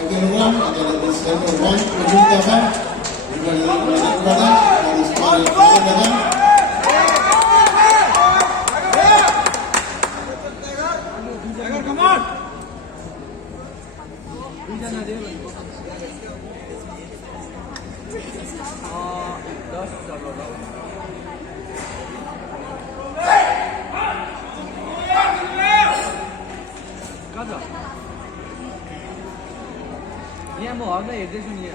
Kagirwan adalah December 1 Pujuntahan United Brothers dari sekolah Kagirwan. यहाँ म हल्दा हेर्दैछु नि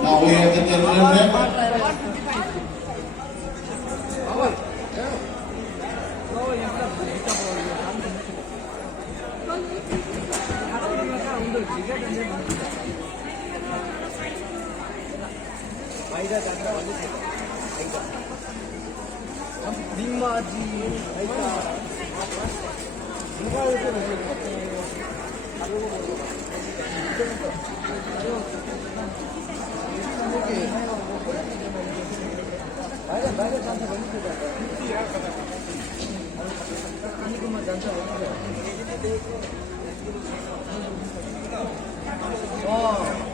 Now we have the gentleman. 어